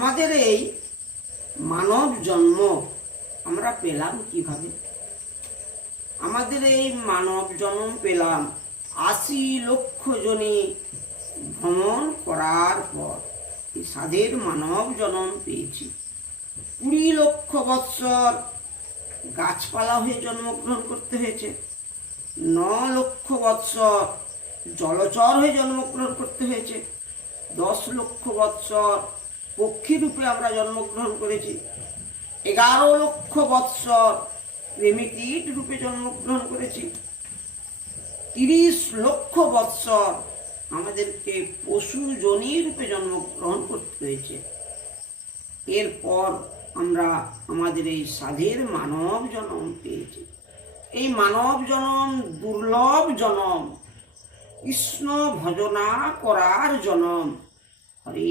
আমাদের এই মানব জন্ম আমরা পেলাম কিভাবে? আমাদের এই মানব জন্ম পেলাম ৮০ লক্ষ জনে ভ্রমণ করার পর এই সাধের মানব জন্ম পেয়েছি। ২০ লক্ষ বৎসর গাছপালা হয়ে জন্মগ্রহণ করতে হয়েছে। ৯ লক্ষ বৎসর জলচর হয়ে জন্মগ্রহণ করতে হয়েছে। ১০ লক্ষ বৎসর পক্ষী রূপে আমরা জন্মগ্রহণ করেছি। ১১ লক্ষ বৎসর প্রেমিকীট রূপে জন্মগ্রহণ করেছি। ৩০ লক্ষ বৎসর আমাদেরকে পশু যোনি রূপে জন্মগ্রহণ করতে হয়েছে। এরপর আমরা আমাদের এই সাধের মানব জন্ম পেয়েছি। এই মানব জন্ম দুর্লভ জন্ম, কৃষ্ণ ভজনা করার জন্ম। হরে